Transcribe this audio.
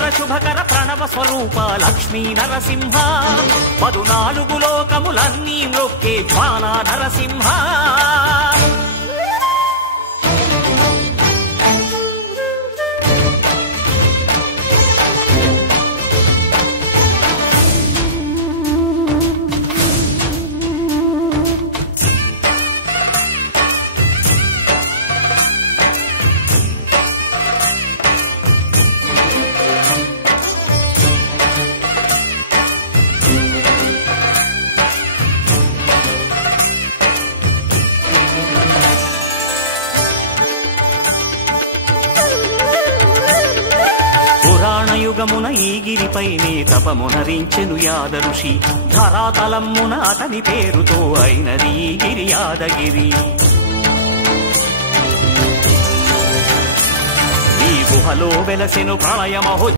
మంగళకర శుభకర ప్రణవ స్వరూప లక్ష్మీ నరసింహ 14 లోకములన్నీ నొక్కే జ్వాలా నరసింహ పురాణయుగమున ఈ గిరిపైనే తపమునరించెను యాద ఋషి ధరాతలమ్మున అతని పేరుతో అయినది ఈ గిరి యాదగిరి ఈ గుహలో వెలసెను ప్రళయమహో